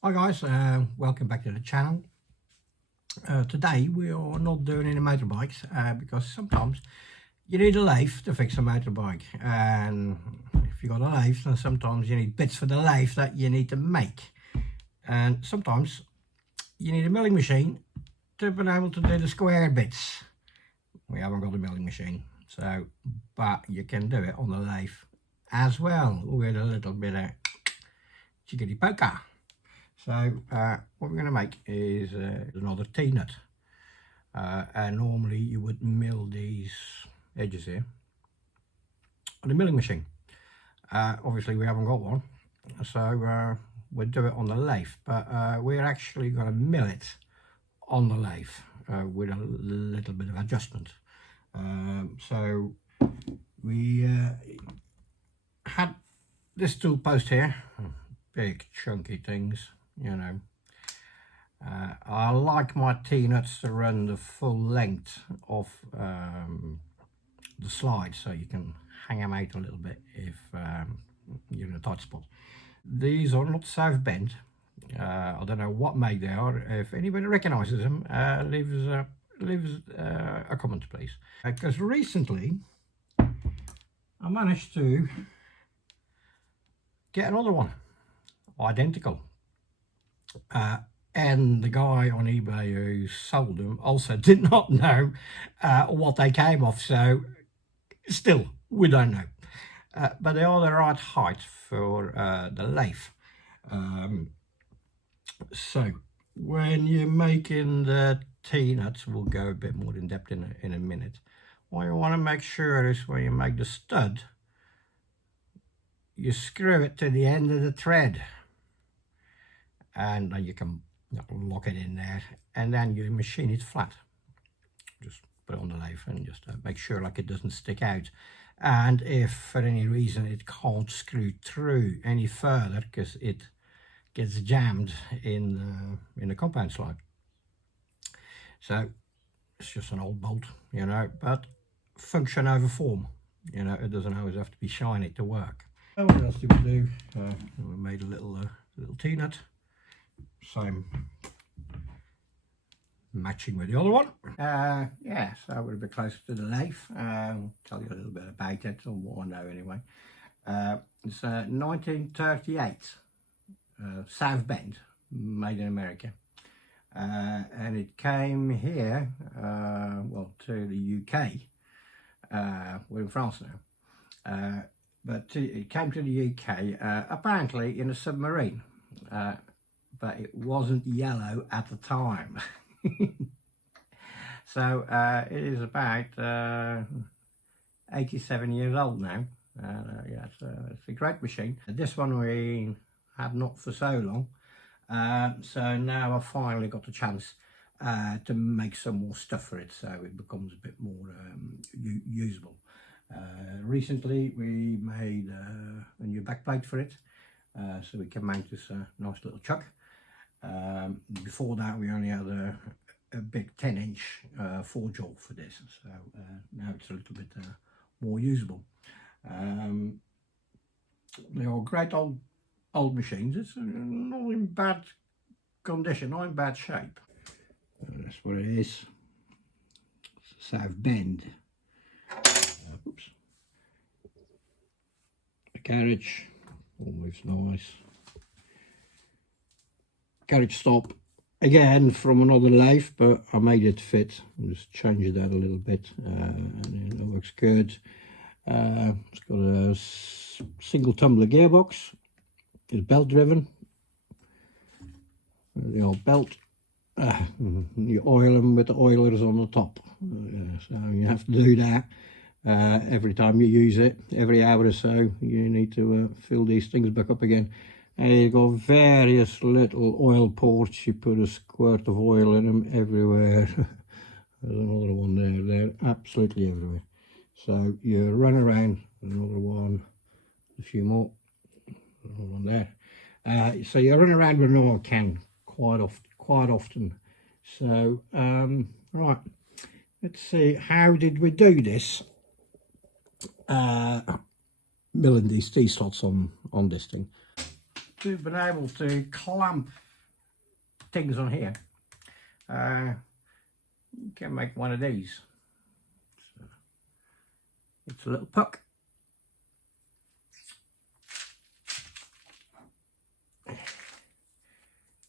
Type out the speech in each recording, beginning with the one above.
Hi guys, welcome back to the channel. Today we are not doing any motorbikes because sometimes you need a lathe to fix a motorbike, and if you got a lathe then sometimes you need bits for the lathe that you need to make, and sometimes you need a milling machine to be able to do the square bits. We haven't got a milling machine, so but you can do it on the lathe as well with a little bit of chickadee poker. So what we're going to make is another T-nut, and normally you would mill these edges here on a milling machine. Obviously we haven't got one, so we'll do it on the lathe, but we're actually going to mill it on the lathe with a little bit of adjustment. So we had this tool post here, big chunky things, you know. I like my T-nuts to run the full length of the slide, so you can hang them out a little bit if you're in a tight spot. These are not Southbend. I don't know what make they are. If anybody recognises them, leave a comment please. Because recently I managed to get another one identical, and the guy on eBay who sold them also did not know what they came off, so still we don't know, but they are the right height for the lathe. So when you're making the T-nuts, we'll go a bit more in depth in a minute. What you want to make sure is when you make the stud, you screw it to the end of the thread, and then you can lock it in there, and then you machine it flat. Just put it on the lathe and just make sure like it doesn't stick out. And if for any reason it can't screw through any further because it gets jammed in the compound slide, so it's just an old bolt, you know, but function over form, you know. It doesn't always have to be shiny to work. So what else did we do? We made a little T-nut, same matching with the other one. Yeah, so we're a bit closer to the lathe. I'll tell you a little bit about it, or what I know anyway. It's 1938 Southbend, made in America, and it came here, well, to the UK. We're in France now, but it came to the UK apparently in a submarine, but it wasn't yellow at the time. So it is about 87 years old now. Yeah, it's a great machine. This one we had not for so long, so now I finally got the chance to make some more stuff for it, so it becomes a bit more usable. Recently we made a new backplate for it, so we can mount this nice little chuck. Before that we only had a big 10-inch 4-jaw for this, so now it's a little bit more usable. They are great old machines. It's not in bad condition, not in bad shape. That's what it is. It's Southbend. Oops. The carriage, all looks nice. Carriage stop, again from another lathe, but I made it fit. I just changed that a little bit, and it looks good. It's got a single tumbler gearbox. It's belt driven. The old belt. You oil them with the oilers on the top, so you have to do that every time you use it. Every hour or so you need to fill these things back up again. And you've got various little oil ports. You put a squirt of oil in them everywhere. There's another one there. They're absolutely everywhere. So you run around, another one, a few more, another one there. So you run around with an oil can quite often. So right, let's see, how did we do this? Milling these T-slots on this thing. To be able to clamp things on here, you can make one of these. So it's a little puck.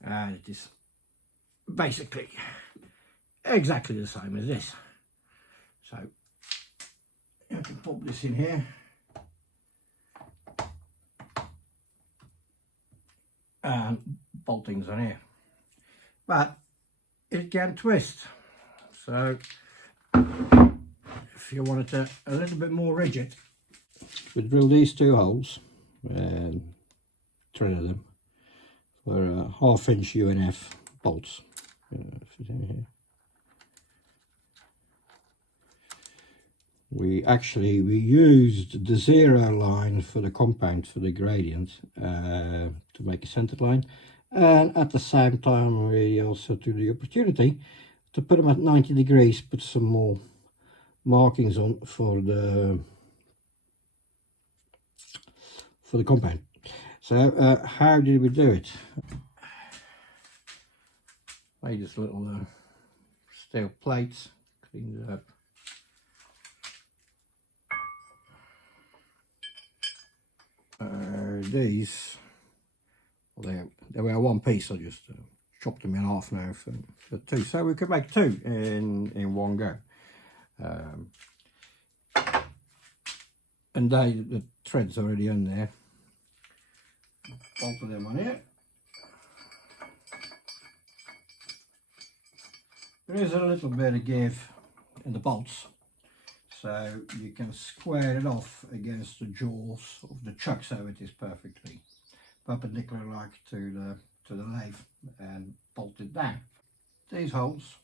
And it is basically exactly the same as this. So you can pop this in here and bolt things on here, but it can twist. So if you want it a little bit more rigid, we drill these 2 holes and thread them for 1/2 inch UNF bolts. Fit in here. We used the 0 line for the compound for the gradient to make a centered line, and at the same time we also took the opportunity to put them at 90 degrees, put some more markings on for the compound. So how did we do it? Made this little steel plates, cleaned it up. These, well, they were 1 piece. I just chopped them in half now for 2, so we could make 2 in one go. And the thread's already on there. Bolted them on here. There is a little bit of give in the bolts, so you can square it off against the jaws of the chuck, so it is perfectly perpendicular like to the lathe, and bolt it down. These holes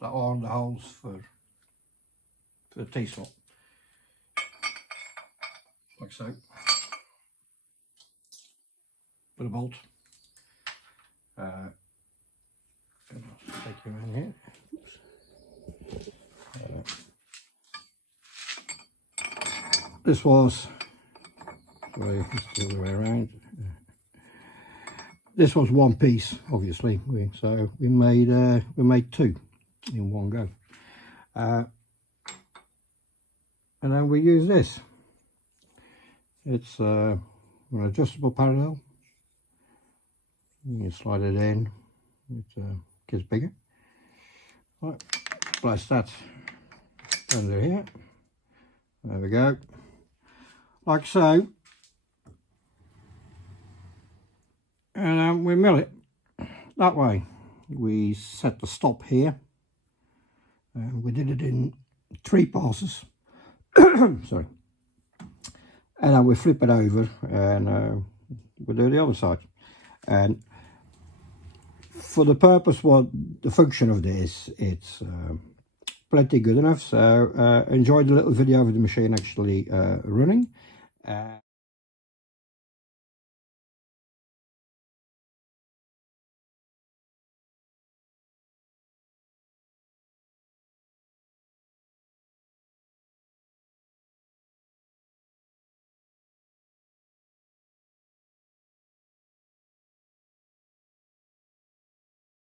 that are the holes for the T-slot, like so. Put a bolt. And I'll take you in here. This was, sorry, it's the other way around. This was 1 piece, obviously. So we made 2 in one go, and then we use this. It's an adjustable parallel. You slide it in. It gets bigger. Right, place that under here. There we go. Like so. And then we mill it that way. We set the stop here. We did it in 3 passes. Sorry. And then we flip it over and we do the other side. And for the purpose, what the function of this, it's plenty good enough. So enjoy the little video of the machine actually running.